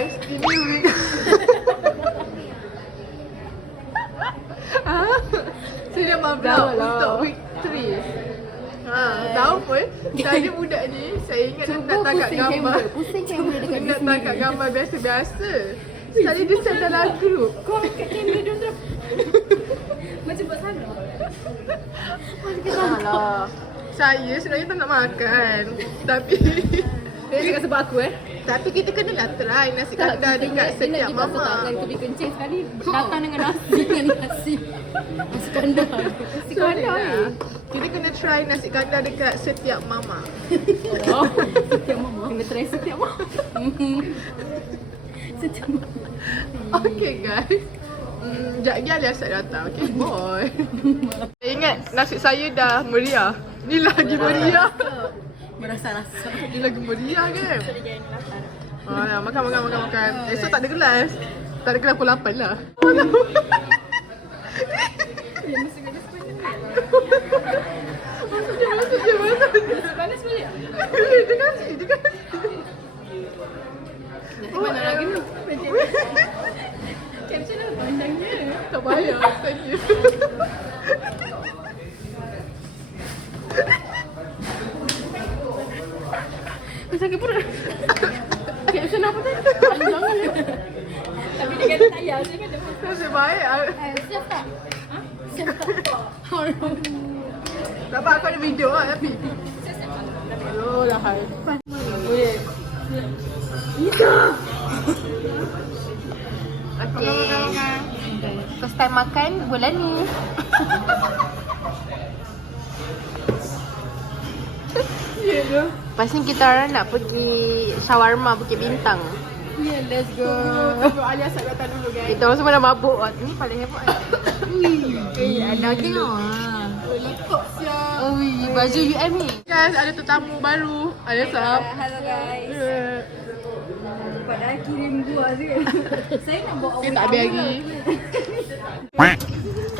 guys, ini week. Saya dah mau vlog untuk week 3. Tahu pun, tadi budak ni, saya ingat dia nak tangkap gambar. Pusing kamera dekat Dia nak tangkap gambar biasa-biasa. Sekali dia set dalam group. Kau dekat kamera dia terus. Macam buat sana. Alah. Saya sebenarnya tak nak makan. Tapi Dia cakap sebab aku tapi kita kenalah try nasi kandar dekat setiap mama. Kan tepi kencing sekali datang dengan nasi dengan nasi. Nasi kandar. Nasi kandar ni. Kita kena try nasi kandar dekat setiap mama. Oh, setiap mama. Kena try setiap mama. Setiap mama. Okay guys. Sekejap lagi Alia start datang. Okay boy. Saya ingat nasi saya dah meriah. Ni lagi meriah. Merasa-rasa. Ni lagi meriah kan? Makan. Esok tak ada kelas. Tak ada kelas pukul 8 lah. Maksudnya. Panas balik. Dia kasih. Nak mana lagi ni? Caption lah pandangnya. Tak payah. Thank you. Sakit perut. Caption apa tadi? Pandangan dia. Tapi dia kata tak payah. Dia kata Nasib baik. siap tak? Siap tak? Tak apa, aku ada video lah tapi. Aduh lah hai. Boleh. Okay. First time makan bulan ni. Ya ke? Lepas ni kita orang nak pergi shawarma Bukit Bintang. Yeah, let's go. Tunggu Alia start datang dulu guys. Kita orang semua dah mabuk. Ni paling hebat. Ada tengok. Lekuk siap. Ui, baju UM ni. Guys, ada tetamu baru. Alia sahab. Hello guys. Padahal kirim buah je. Saya nak bawa Dia tak habis lagi.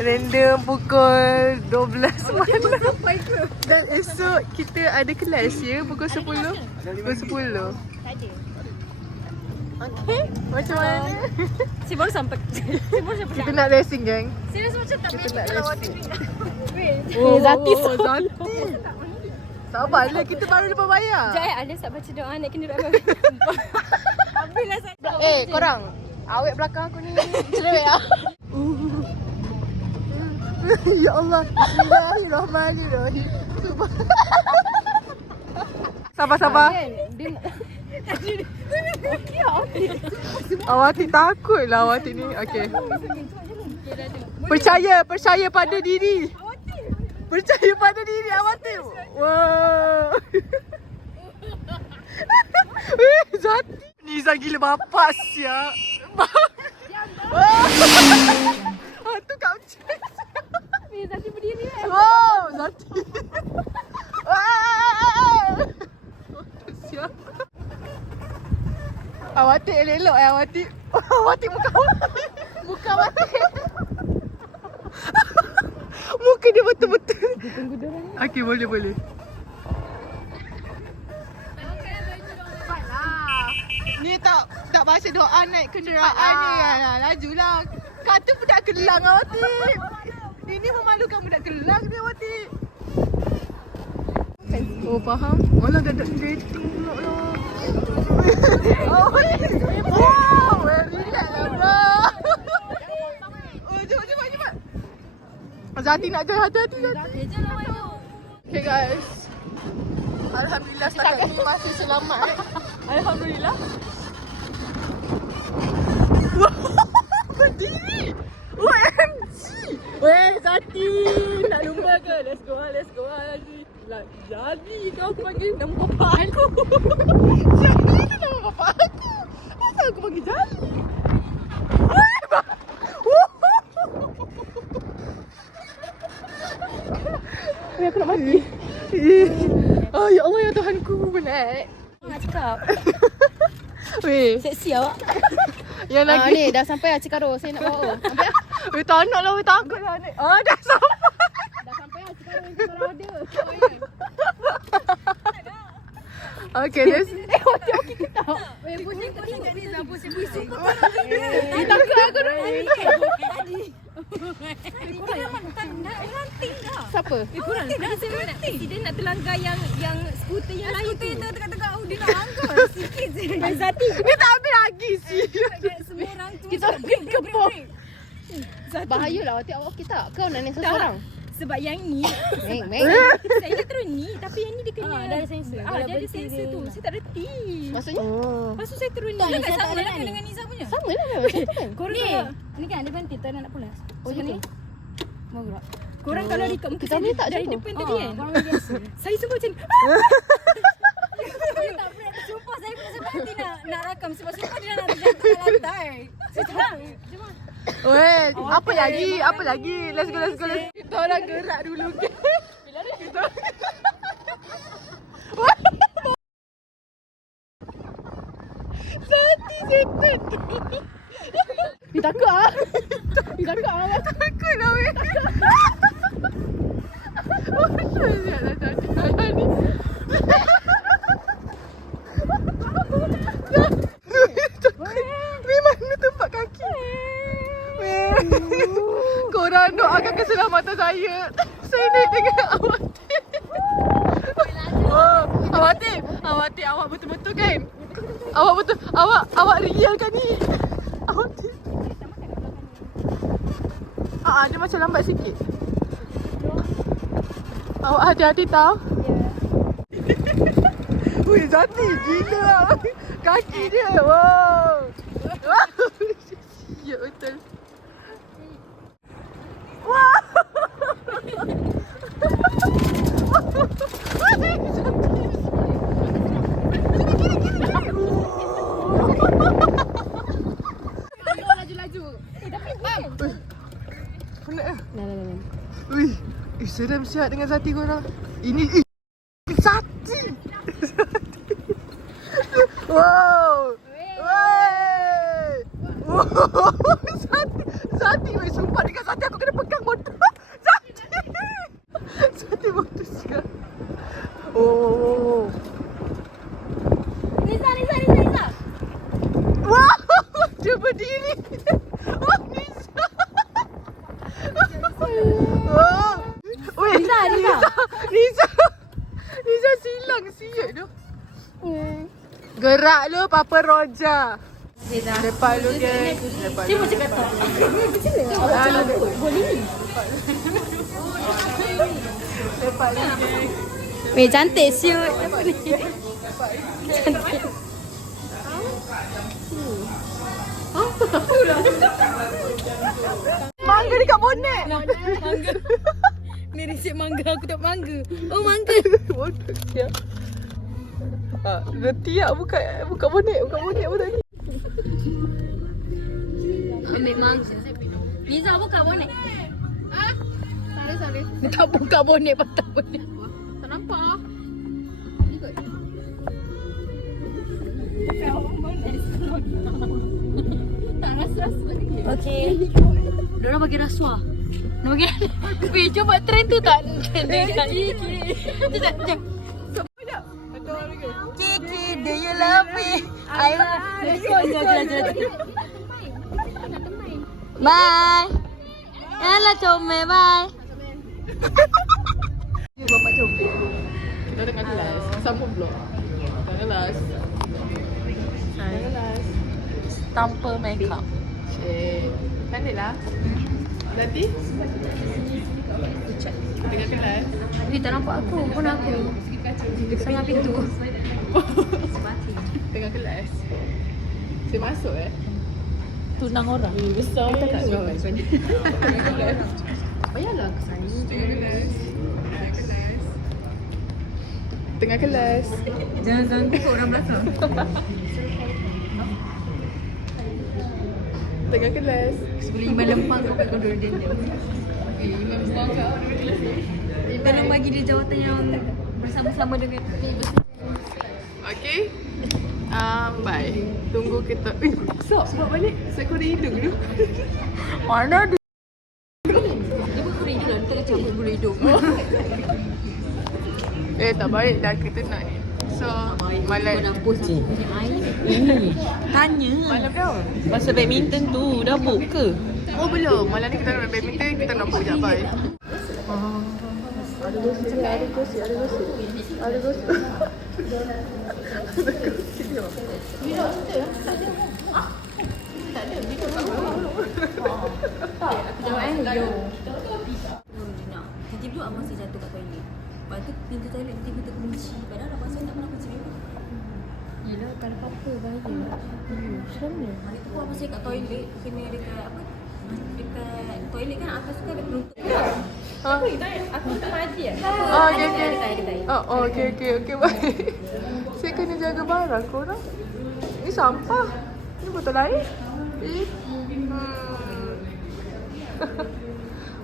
Random pukul 12 malam. sampai ke? Dan esok kita ada kelas ya pukul 10. Pukul 10. Tak ada. Okay, macam mana? Si baru sampai. Kita nak racing gang. Serius macam tak Kita nak racing. Zati Zati. Sabarlah, kita baru lepas bayar. Sekejap Alia tak baca doa nak kena doa. Habislah saya. Korang. Awet belakang aku ni cerewet lah. Ya Allah. Bismillahirrahmanirrahim. Sabar. Awati takut lah Awati ni. Okay. Percaya pada diri. Percaya pada diri Awati. Wow. Zati. Nizam gila bapak siap. Hantu kat macam. Zati berdiri kan? Wow, Zati. Siap. Awati elok Awati. Awati muka Awati. Muka Awati. Muka dia betul-betul. Tunggu dia orang. Okey, boleh. Ni tak baca doa naik kenderaan ni kan. Lajulah. Kata budak Kelang Awati. Ini memalukan budak Kelang ni Awati. Oh faham. Walah dah dating pula lah. Oh, relax lah bro. Oh, cepat. Zati nak jalan hati-hati Zati. Okay guys. Alhamdulillah setakat ni masih selamat. Alhamdulillah. Berdiri. OMG. Weh Zati. Nak lumba ke? Let's go Zati. Jadi kau panggil nama bapak aku. Jadi nama bapak aku. Kenapa aku panggil Jadi? Aku nak mati. Oh ya Allah ya Tuhanku, penat. Nak cakap. Weh, Seksi awak. yang lagi Ni dah sampai Cikaro. Saya nak bawa. Sampai lah. weh tak nak lah, weh takut lah ni. Oh dah sampai. Dah sampai Cikaro yang kita ada. Okay, let's... Pusing kat Niza. Pusing. Kita ke aku dah. Korang tak nak melanting dah. Siapa? Korang dah saya nak presiden nak terlanggar yang skuter yang lain tu. Skuter tengah-tengah dia nak langgar sikit je. Zati. Dia tak ambil lagi sih. Semua orang tu. Kita break ke pop. Zati. Bahayalah hati awak okey tak? Kau nak naik seorang? Sebab yang ni Meng. saya dah terus ni tapi yang ni dia kena dia ada sensor. Dia ada sensor tu. Saya tak reti. Maksudnya? Lepas tu saya turun ni. Kan sama lah dengan Niza punya. Sama lah macam tu kan? Korang ni kan ada bantik tak nak pulas. Oh, Sekarang gitu? ni mau gerak. Korang kalau rekat muka Kita saya boleh tak dari macam tu? depan tadi kan. Korang biasa. Saya semua macam tak boleh. Sumpah saya pun sampai hati nak rakam sebab sumpah dia nak terjatuh kat lantai. Saya terang. Cuma Weh, apa lagi? Let's go. Kita orang gerak dulu. Bila ni kita Zati setan. Dia takut ah. Takut lah weh. Siaplah Zati ni. Memang ni tempat kaki. Korang doakan keselamatan saya. Saya naik dengan Awatir. Oh, Awatir awak betul-betul kan? Awak real kan ni? Awatir. Dia macam lambat sikit. Awak hati-hati tau. Wih, Zati gila lah. Kaki dia. Wow. Ya betul. Wah. Laju. Tapi penat. Wih, seram siap dengan Zati korang. Ini Zati. Wow. Zati, weh, sumpah dengan Zati aku kena pegang motor. Zati motor siap. Oh. Niza. Wow, dia berdiri. Oh, Niza. Oh. Weh, Niza silang siap tu. Gerak lu Papa Roja. Lepas lu geng. Dia macam kata. Boleh ni. Lepas lu geng. Weh cantik siut. Mangga dekat bonet. Mangga. Ni resep mangga aku tak mangga. Oh mangga. Bodoh siap. Reti tak buka bonet pun tadi. Ambil mangga. Niza buka bonet. Sorry. Dia tak buka bonet patah bonet. Tak nampak. Tak rasa-rasa lagi. Okey. Diorang bagi rasuah. Nak bagi. Weh, cuba trend tu tak? Sekejap. Kiki, do you love me? I love you. Bye. Yalah comel, bye. Bapak comel. Kita tengah kelas. Sambung vlog. Tengah kelas. Tanpa makeup. Cantik lah. Nanti? Tengah kelas. Dia tak nampak aku pun aku. Sangat pintu. Tengah kelas. Saya masuk Tunang orang. Besar kita tak kawan. Payahlah ke sana. Tengah kelas. Jangan ganggu kat orang belakang. Tengah kelas. Sebelum Iman lempang kau kat koridor dia. Iman buang kat orang kelas ni. Tolong bagi dia jawatan yang bersama-sama dengan Okay. Bye. Tunggu kita. Sok, buat balik. Saya korek hidung dulu. mana dia? Dia pun kulit hidung lah. Dia tak cabut bulu hidung. Tak baik dah kita nak ni. So malam Tanya malam dah. pasal badminton tu dah book ke? Oh belum. Malam ni kita nak main badminton, kita nak buat bye. Ada gosip. Tiba-tiba abang saya jatuh kat toilet. Lepas tu pintu toilet tiba-tiba terkunci. Padahal abang saya tak pernah kunci pintu. Yelah, kalau apa-apa bahaya. Macam mana? Hari tu abang saya kat toilet, kena dekat apa? Dekat toilet kan atas tu kan ada penutup. Apa ni toilet? Aku tak mati lah. Oh, okey, baik. Saya kena jaga barang korang. Ni sampah. Ni botol air.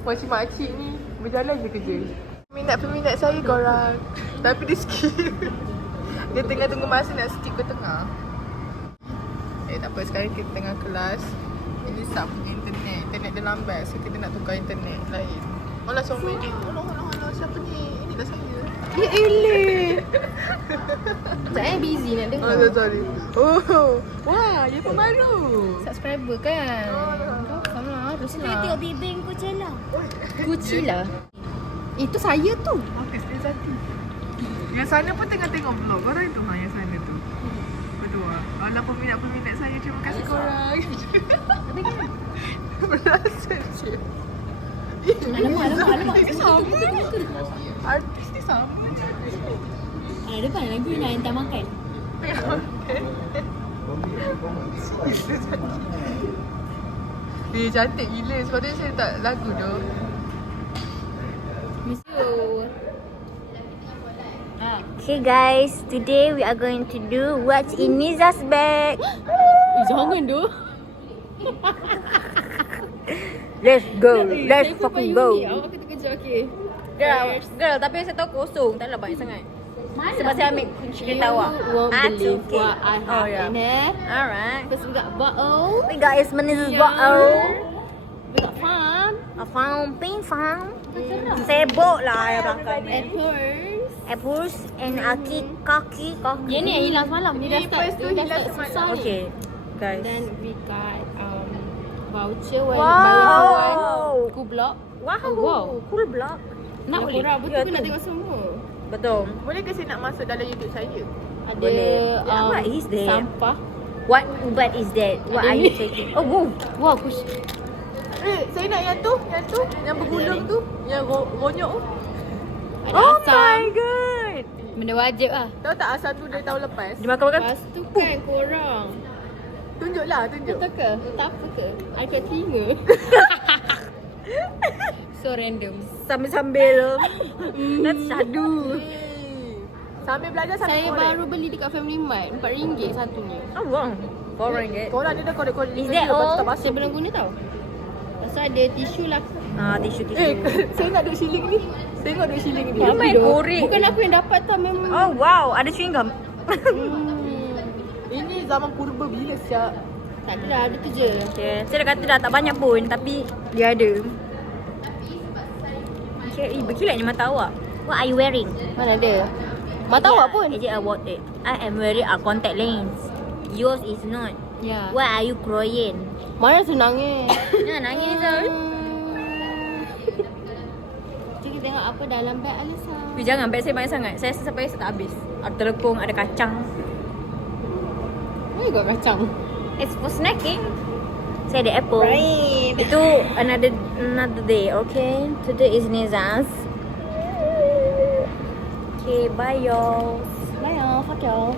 Makcik-makcik ni berjalan je kerja. Peminat saya korang. Tapi dia skip. Dia tengah tunggu masa nak skip ke tengah. Tak apa, sekarang kita tengah kelas. Ini Sab punya internet. Internet dia lambat. So kita nak tukar internet lain. Alah comel ni. Alah, siapa ni? Inilah saya. Ya elah. Saya busy nak dengar. Oh, sorry. Oh, wah, dia pun baru. Subscriber kan? Kau sama lah, haruslah. Saya tengok Big Bang Coachella. Coachella? Itu saya tu. Okey, sekali satu. Yang sana pun tengah tengok vlog. Korang itu yang sana tu. Berdua. Alah, peminat-peminat saya, terima kasih korang. Berasa je. Alamak. Sama. Artis ni sama. Ada depan lagi nak hantar makan. Cantik gila. Sebab tu saya tak lagu tu. Miss you. Okay guys, today we are going to do what's in Niza's bag. Jangan tu. Let's go, let's fucking go. Awak kena kerja okey. Girl, tapi saya tahu kosong, taklah banyak sangat. Sebab saya ambil kunci kereta awak. Won't believe okay. what I have in here. Alright. First we got bottle. We got is Niza's bottle. We got farm. A pink farm. Sebok lah yang belakang ni. Apples and kaki. Dia ni yang hilang semalam. Dia dah start. Lepas tu hilang semalam. Okay, guys. Then we got voucher when Wow. buy one cool block. Wow, cool block. Nak boleh. korang betul Ya, ke nak tu. tengok semua? Betul. Boleh ke saya nak masuk dalam YouTube saya? Ada Boleh. What is that? sampah. What ubat is that? What Ada are ni. you taking? Oh, wow. Wah, push. Saya nak yang tu, yang bergulung tu, yang ronyok tu. Ada Oh asam. my god. Benda wajib lah. Tahu tak asal tu dari tahun lepas? Dimakan-makan. Lepas tu kan korang. Tunjuklah, tunjuk. Betul ke? Tak apa ke? I kat telinga. So random. Sambil-sambil. That's syadu. Sambil belajar sambil Saya korek. baru beli dekat Family Mart. RM4 satunya. Oh, wow. RM4. Korang dia dah korek-korek. Is that all? Saya belum guna tau. Pasal ada tisu lah. Tisu. Saya nak duit shilling ni. Saya nak duit shilling ni. Oh my korek. Bukan aku yang dapat tau memang. Oh, wow. Ada chewing gum. Ini zaman purba bila siap. Tak kira, ada tu je. Okay. Saya dah kata dah tak banyak pun. Tapi dia ada. Okay, berkilatnya mata awak. What are you wearing? Mana ada? Mata awak pun. Is it a what? I am wearing a contact lens. Yours is not. Ya. Why are you crying? Mana senangnya? Nah, nangis Zul. Jom kita tengok apa dalam beg Alisa. Tapi jangan, beg saya banyak sangat. Saya sampai saya tak habis. Ada telekung, ada kacang. Mana got kacang? It's for snacking. Saya ada apple. Right. Itu another day, okay? Today is Niza's. Okay, bye y'all. Bye y'all. Fuck y'all.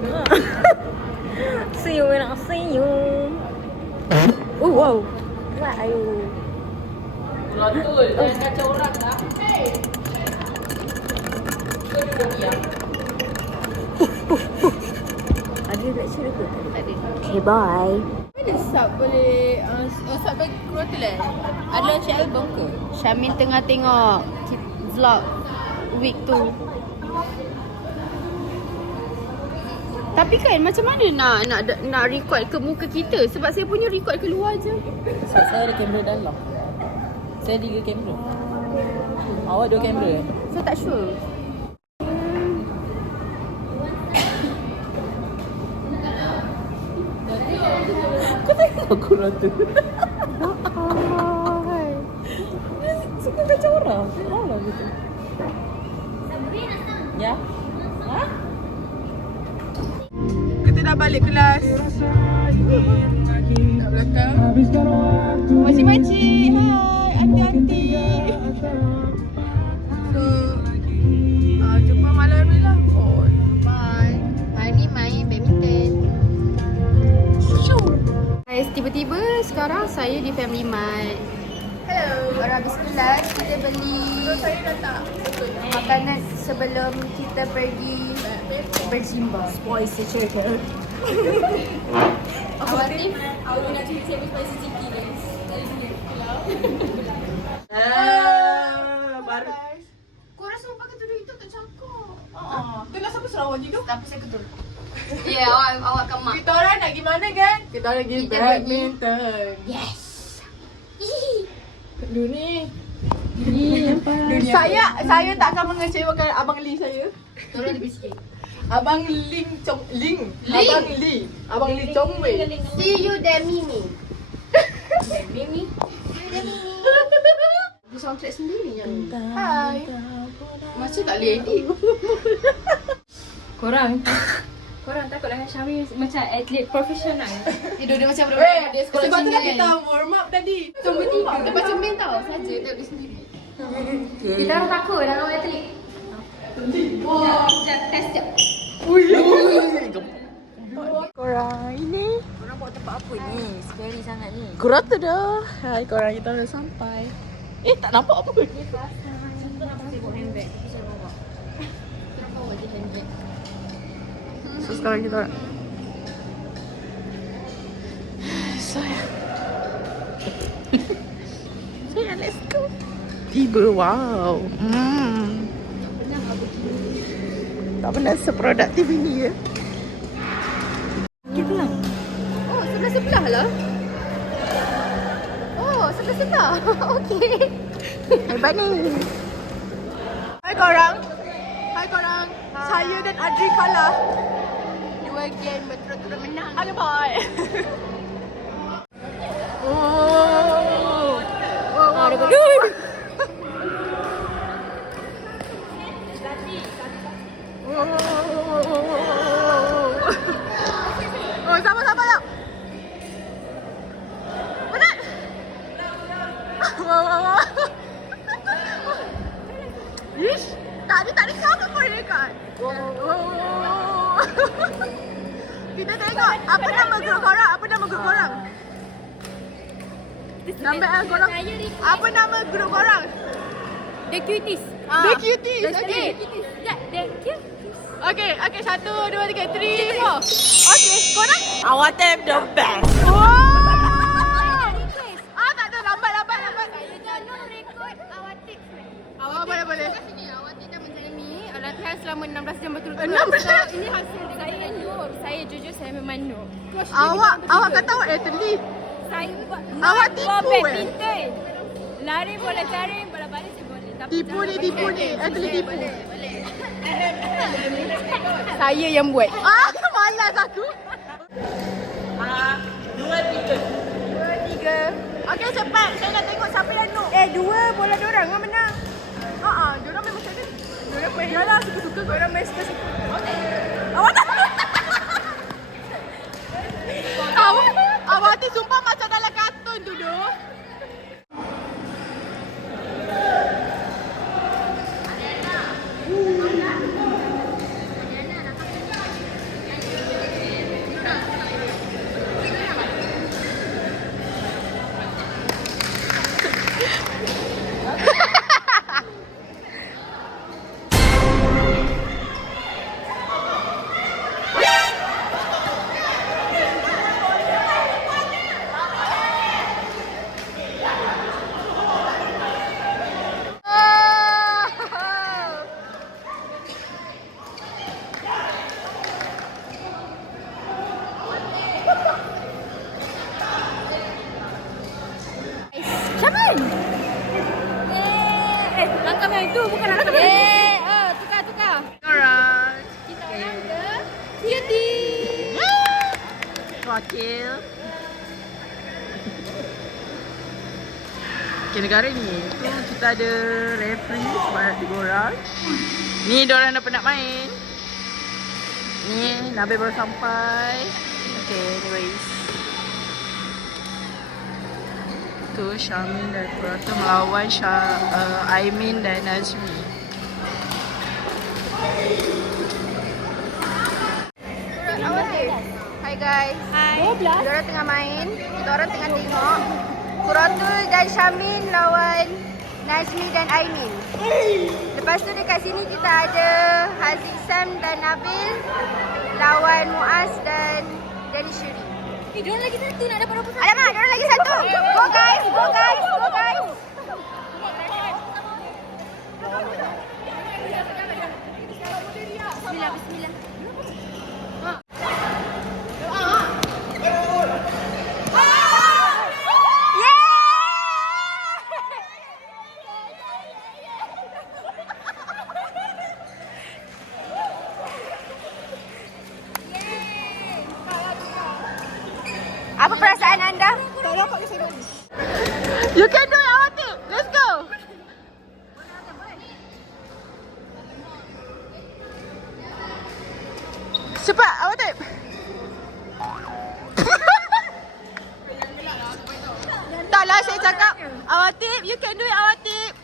See you when I see you. Oh wow. What are you? Kacau orang tak? Ada lecture ke? Tak ada. Okay, bye. Ada sub boleh sub bagi krotel ada launch album ke? Syamil tengah tengok vlog week tu. Tapi kan macam mana nak record ke muka kita? Sebab saya punya record keluar je. Sebab saya ada kamera dalam. Saya 3 kamera. Awak 2 kamera. Saya tak sure. aku rata. Suka kacau orang. Malah gitu. Ya? Ha? Kita dah balik kelas. Kat belakang. Makcik-makcik. Hai, aunty-aunty. So, jumpa malam ni lah. Oh, bye. Hari ni main badminton. Guys, tiba-tiba sekarang saya di Family Mart. Hello. Baru habis kelas, kita beli makanan sebelum kita pergi berjimba. Spicy chicken. Awatif, Aku nak cuci siapa spicy chicken guys. Baru. korang semua pakai tudung hitam tak cakap. Tu lah siapa Sarawak hidup? Tapi saya ketul. Ya, awak kemak. Kita orang nak pergi mana kan? Kita orang pergi Kita badminton. Yes. Dunia. Saya tak akan mengecewakan Abang Lee saya. Tolong lebih sikit. Abang Ling Chong Ling. Abang Lee Chong Wei. See you there, Mimi. Mimi. Dia soundtrack sendiri yang. Hai. Macam tak boleh edit. Korang takut dengan Syami macam atlet profesional. Tidur dia macam budak-budak dia sekolah Sebab tu Cina lah kita kan. warm up tadi. Kita bertiga. Dia macam main tau. Saja tak boleh sendiri. Kita orang takut dengan orang atlet. Sekejap, test sekejap. Korang ini. Korang buat tempat apa ni? Scary sangat ni. Korang tu dah. Hai korang, kita dah sampai. Tak nampak apa pun. Saya bawa handbag. Saya bawa. Kenapa bawa je handbag? So sekarang kita orang. Saya. Let's go. Tiba, wow. Tak pernah seproduktif ini ya. Oh, sebelah-sebelah lah. Oh, sebelah-sebelah. Okey. Hebat ni. Hai korang. Saya dan Adri kalah. Dua game berturut-turut menang. Okay, bye. Oh. Oh, sama tak? Benar. Wah. Ish, tak ada siapa pun dekat. Kita tengok apa nama grup korang? Nama korang. Apa nama grup korang? The cuties. The Cuties. Okay. Sekejap, the cuties. Okay, 1, 2, 3, 4. Okay, korang? Our team the best. Wow. Tak ada, lambat. Saya tolong rekod awak tips. Boleh. Kat sini awak tidak menjalani latihan selama 16 jam berturut-turut. 16 jam? Ini hasil Saya noob. Saya jujur saya memang noob. Awak kata awak atlet. Saya buat Awak buat tipu, badminton. Lari bola jaring, bola balik saya boleh. Tapi Tipu ni. Atlet tipu. saya yang buat. Malas aku. 2, 3. Okay, cepat. Saya nak tengok siapa yang noob. 2 bola diorang yang menang. Diorang memang macam ni. Diorang main. Yalah, suka-suka kau. Diorang main suka-suka. Awak tak. Awak ni sumpah macam dalam kartun tu doh. langkah yang itu bukan langkah. Tukar. Alright. Kita orang ke cuties. Wakil. Okay, negara ni tu kita ada referee sebanyak 3 orang. Ni diorang dah penat main. Ni Nabil baru sampai. Okay, anyways. Tu Syamin dan Purata melawan Aimin dan Nazmi. Hi guys. Hi. Diorang tengah main. Kita orang tengah tengok. Suratul dan Syamin lawan Nazmi dan Aimin. Lepas tu dekat sini kita ada Haziq Sam dan Nabil lawan Muaz dan Dani Syuri. Diorang lagi satu nak dapat 21. Alamak, diorang lagi satu. Go guys, go guys, go guys. Bismillah, bismillah. Apa perasaan anda? You can do it, Awatik. Let's go. Cepat, Awatik. Taklah saya cakap. Awatik, you can do it, Awatik.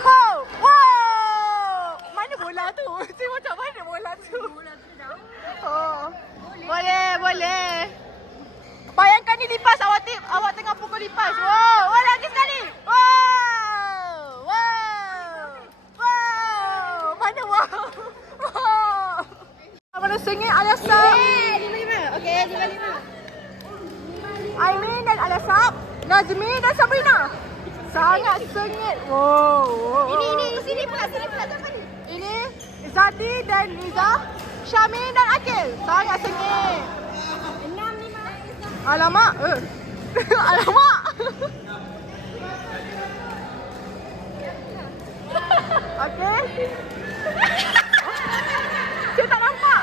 Wow, wow. Mana bola tu? Saya macam mana bola tu? Oh. Boleh, boleh. Bayangkan ni lipas awak tengah pukul lipas. Wow, wow lagi sekali. Wow. Wow. Wow. Mana wow? Wow. Mana sengit Alasap? 5-5. Okey, 5-5. Aimin dan Alasap, Nazmi dan Sabrina. Sangat sengit. Wow. Ini sini pula siapa ni? Ini Zadi dan Riza, Syamin dan Akil. Sangat sengit. 6-5. Alamak. Alamak. Okey. Saya tak nampak.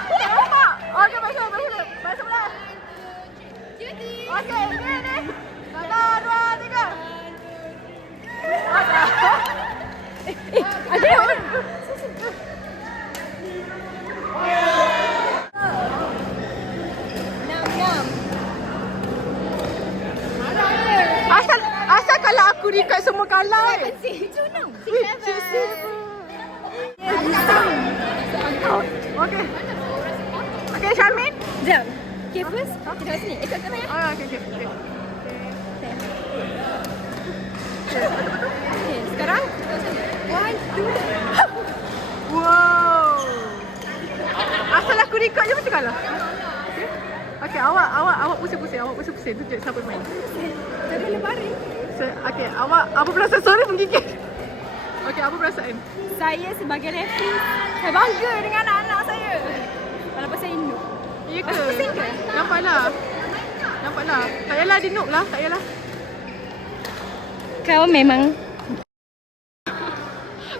Okey, baik sebelah. Okey, ni. 1, 2, 3. Ada. Asal kalau aku record semua kalah. Okey. Okey, Syamin. Jom. Okay, first. Kita kat sini. Ikut kat mana? Okey. Okay, sekarang. 1, 2. Wow. Asal aku record je mesti kalah. Okey, awak pusing-pusing. Tunjuk siapa main. Jadi lebaran. Okey, awak apa perasaan? Sorry menggigit. Okey, apa perasaan? Saya sebagai referee, saya bangga dengan anak-anak saya. Walaupun saya induk. Ya ke? Nampaklah. Tak payahlah dia noob lah, tak payahlah. Kau memang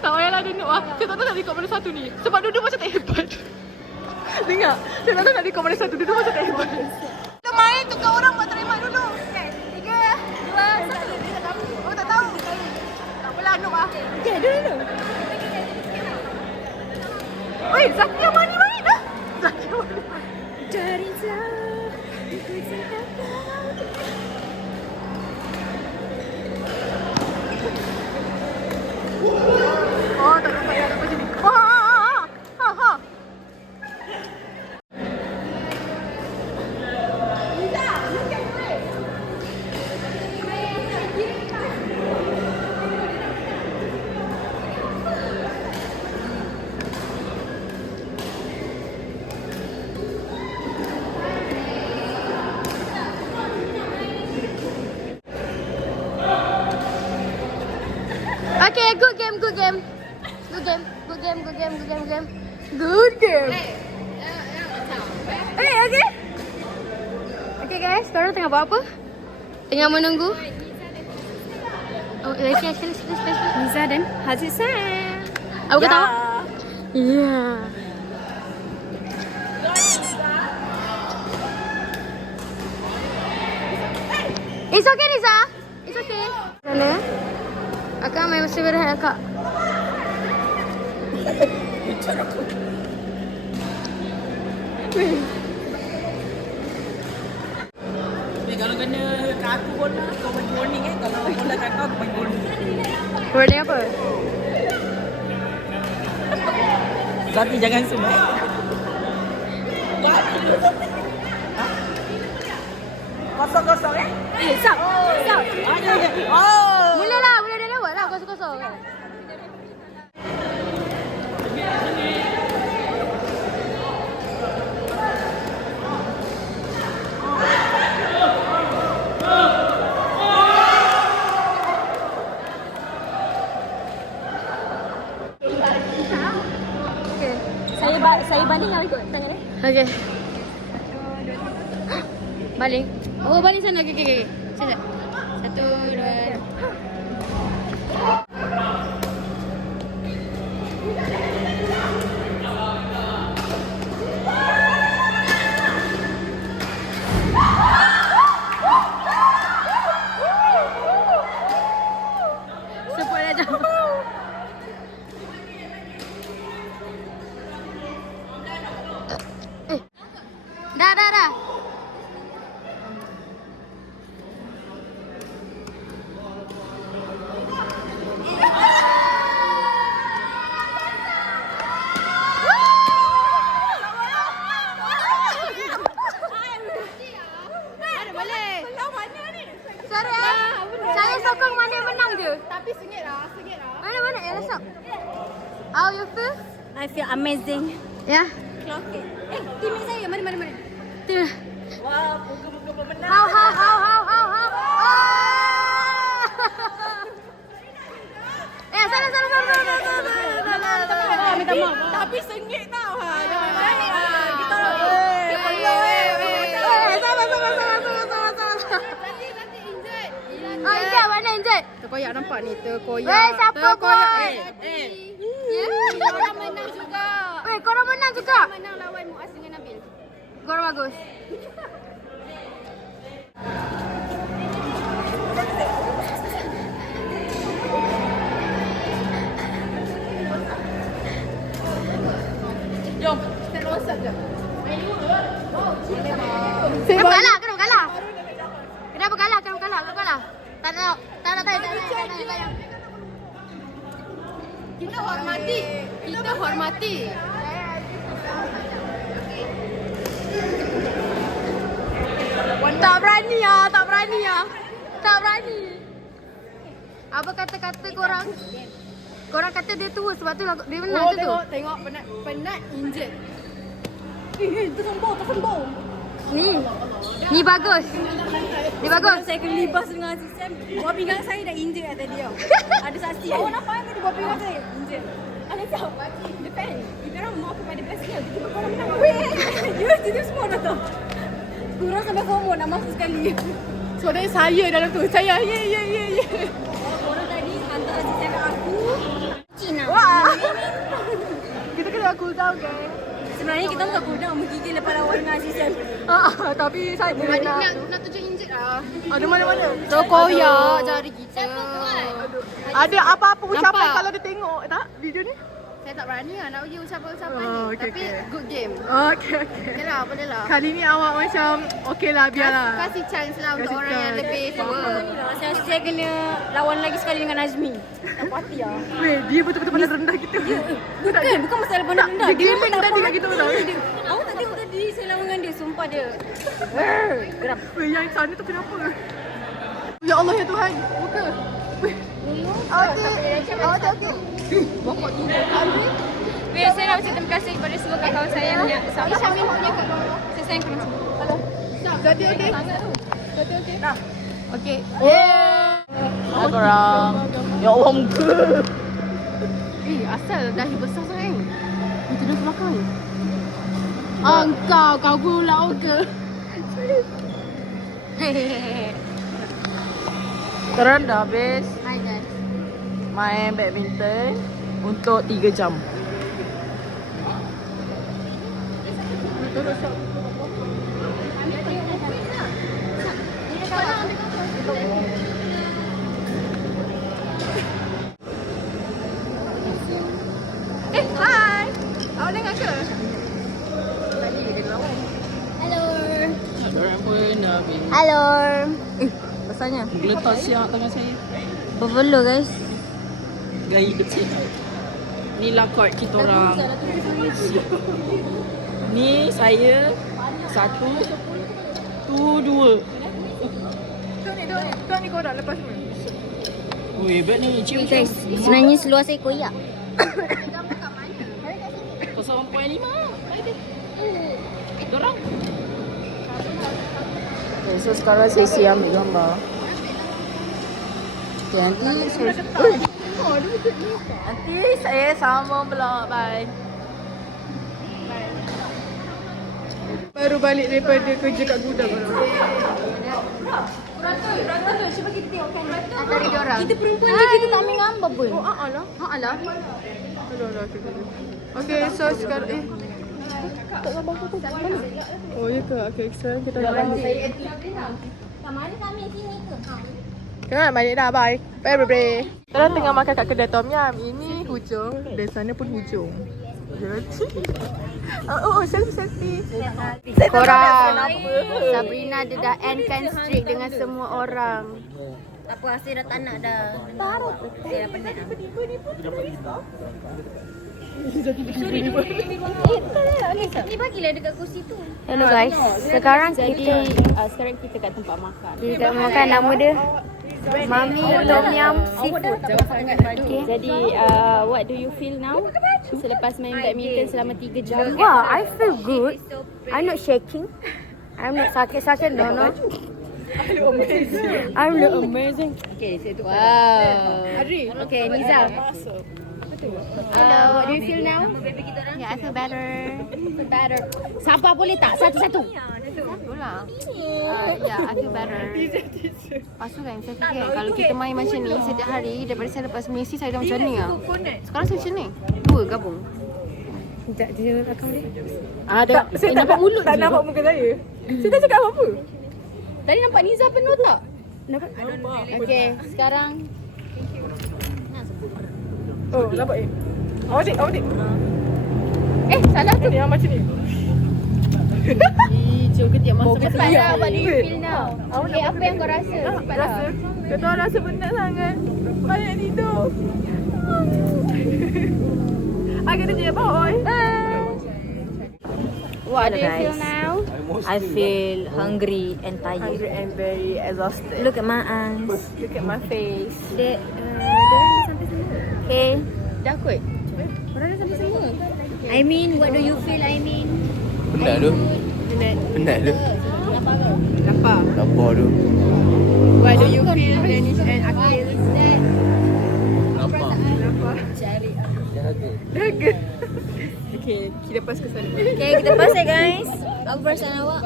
Tak payahlah dia noob lah. Saya tak tahu nak record mana satu ni. Sebab duduk macam tak hebat. Dengar, saya tak tahu nak record mana satu. Duduk macam tak hebat. Kita main tukar orang buat terima dulu. 3, 2, 1. Oh tak tahu. Tak apalah noob lah. okay, dulu. Weh, Zaki yang mana main dah? Zaki yang mana main? Cari jauh, ikut cakap. Oh, tak nampak ya, nampak sini. Ha. Okay, good game. Good game. Okay. Okay guys, korang tengah buat apa? Tengah menunggu. Oh, sekali. Niza dan Haziq Sam. Aku tahu. Ya. It's okay, Riza. It's okay. Mana? Akak main mesti berhad akak. Kalau kena kat aku bola, kau bagi warning Kalau bola kat kau, aku bagi warning. Warning apa? Zati jangan semua. Kosong-kosong Sap. Sap. Oh. Mula dia lewat lah kosong-kosong. Saya banding lah ikut tangan eh. Okay. Baling. Oh, baling sana. Okay. Sekejap. 1, 2. Support dia jauh. Dah. Sorry saya sokong mana yang menang je. Tapi sengit lah. Mana yang lesap? How you feel? I feel amazing. Ya. Clock it. Teammate saya mana? Tim. Wah, muka-muka pemenang. How. Salah. Minta maaf. Tapi sengit tau. Jangan main. Kita sama. Injek mana injek? terkoyak nampak ni. Terkoyak. Weh, siapa buat? Korang menang juga. Korang menang juga. Menang lawan Muaz dengan Nabil. Korang bagus. Jom. Terus saja. Kenapa kalah? Kenapa kalah? Tak nak. Kita hormati. Tak berani. Apa kata-kata korang? Korang kata dia tua sebab tu dia menang tu. Tengok penat injet. Tersembung. Ni bagus. Saya kena libas dengan Aziz Sam. Buah pinggang saya dah injek kat tadi tau. Ada saksi. Awak nampak kan tadi buah pinggang saya? Injek. Ada tahu. Defend. Korang mau kepada best dia. Tiba-tiba korang menang. Weh. Dia semua dah tahu. Korang sampai FOMO nak masuk sekali. Sebenarnya saya dalam tu. Saya. Korang tadi hantar Aziz Sam kat aku. Cina. Wah. Kita kena cool down, guys. Sebenarnya kita bukan gudang menggigil lepas lawan dengan Aziz Sam. Tapi saya Nak tunjuk injet lah. ada mana-mana. Terkoyak jari kita. Ada apa-apa ucapan kalau dia tengok tak video ni? Saya tak berani lah nak uji ucapan-ucapan ni. Oh, okay, Tapi okay. good game. Okay. Okey lah, boleh lah. Kali ni awak macam okey lah, biarlah. Kasih chance lah untuk Kasih orang yang chance. lebih tua. Saya kena lawan lagi sekali dengan Nazmi. Tak puas hati lah. Weh, dia betul-betul pandang rendah kita. Bukan masalah pandang rendah. Dia geleng tadi kat kita tau. Awak tak tengok tadi saya lawan dengan dia. Sumpah dia. Geram. Weh, yang sana tu kenapa? Ya Allah, ya Tuhan. Muka. Awak okey. Bapak tu. Saya nak ucap terima kasih kepada semua kawan saya yang sama. Syamil punya kat bawah. Saya sayang kamu semua. Jadi okey. Dah. Okey. Hai korang. Ya Allah, muka. Asal dahi besar sangat. Itu dah belakang. Kau pula ke? Korang dah habis Hai guys. main badminton untuk 3 jam. habis. Halo. Rasanya. Geletak siap tangan saya. Berpeluh guys. Gaya hidup sihat. Ni lah kod kita orang. Ni saya 1, tu 2. Tuan ni kau dah lepas semua. Oh, hebat ni. Cium Guys, sebenarnya seluar saya koyak. 0.5. Dorang. Okay, so sekarang sesi ambil gambar. Okay, nanti saya sama pula. Bye. Baru balik daripada kerja kat gudang. Kita perempuan je, kita tak ambil gambar pun. Oh, alah. Alah. Okay, so sekarang tak gambar apa tu? Oh, ya ke? Okay, sekarang kita dah balik. Kat mana kami sini ke? Kita nak balik dah, bye. Bye, bye. Kita tengah makan kat kedai Tom Yum. Ini hujung dan sana pun hujung. Oh, selfie. Korang, Sabrina dia dah endkan streak dengan semua orang. Tak apa, saya dah tak nak dah. Baru. Saya dah penat. Ni bagilah dekat kursi tu. Hello guys, sekarang kita kat tempat makan. kita makan, nama dia Mami Tom Yum Seafood. Okay. Jadi, what do you feel now? Selepas main badminton selama 3 jam. Wow, I feel good. I'm not shaking. I'm not sakit-sakit, no. I look amazing. Wow. Okay, Niza. Hello, what do you feel now? Yeah, I feel better. Siapa boleh tak? Satu-satu. Itulah. Yeah, I feel better. Lepas tu kan, saya fikir kalau kita main macam ni setiap hari, daripada saya lepas Messi, saya dah macam ni lah. Sekarang saya macam ni. Dua gabung. Ada. Saya nampak mulut tak nampak muka saya. Saya tak cakap apa-apa. Tadi nampak Niza penuh tak? Nampak? Okay, sekarang. Oh, nampak Audit. Salah tu. Ini yang macam ni. Jom ketiak masuk Cepat cepat lah, lah. What do you feel now? Okay, apa yang kau rasa? Cepat lah. Kata orang rasa penat sangat. Banyak tidur. I kena je boy. What do you feel now? I feel hungry and tired. Hungry and very exhausted. Look at my eyes. Look at my face. Okay. Dah kot? Orang dah sampai semua. I mean, what do you feel? I mean, Penat tu. Penat tu. Lapar. Lapar tu. What do you feel, Danish and Akil? Lapar. Daga. Okay, kita pas ke sana. okay, kita pass guys. Aku perasan awak.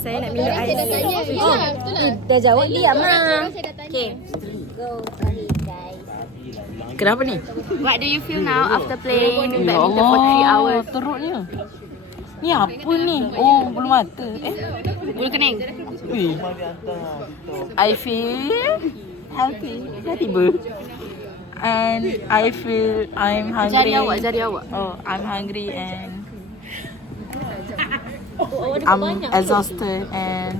Saya nak minum ais. Dah jawab diam lah. Okay. Go ahead guys. Kenapa ni? What do you feel now after playing badminton for 3 hours? Teruknya. Ni apa ni? Oh, bulu mata. Bulu kening. Wih. I feel healthy. Dah tiba. And I feel I'm hungry. Jari awak. Oh, I'm hungry and I'm exhausted and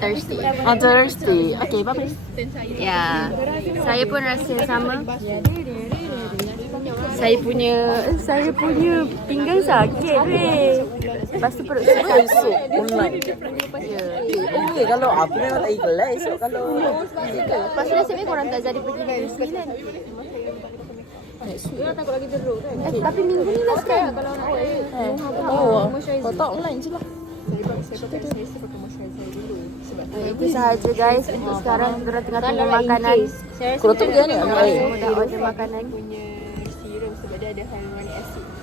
Thirsty. I'm thirsty. Okay, bye-bye. Ya, saya pun rasa sama. Saya punya pinggang sakit weh. Lepas tu perut saya Esok online. Oh, kalau aku memang tak ikhlas esok kalau Lepas tu nasib baik korang tak jadi pergi Negeri Sembilan. Tapi minggu ni lah sekarang kalau nak kau tak online je lah. itu sahaja guys. Untuk sekarang kita tengah tunggu makanan. Kau tu dia ni anak air. Dah order makanan.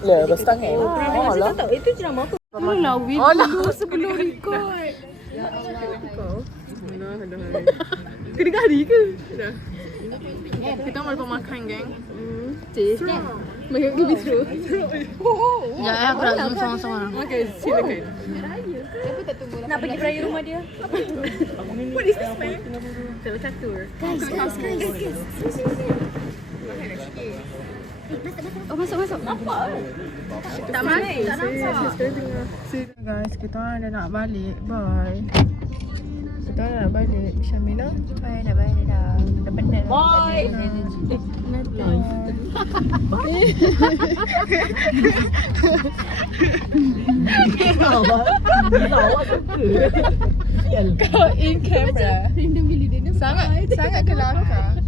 Lah, bas tangan. Oh, lah. Alah, window sebelum record. Kena hari ke? Dah. Kita mau lupa makan, geng. Cik. Makan ke bistro? Ya, aku nak zoom sama-sama. Okay, silakan. Nak pergi peraya rumah dia. What is this, man? Catur. Guys. Oh, masuk. Nampak. Tak masuk, tak nampak. Guys, kita orang dah nak balik. Bye. Kita orang nak balik. Syamila. Bye, dah balik dah. Dah penat. Bye. Kau in camera. Sangat kelakar.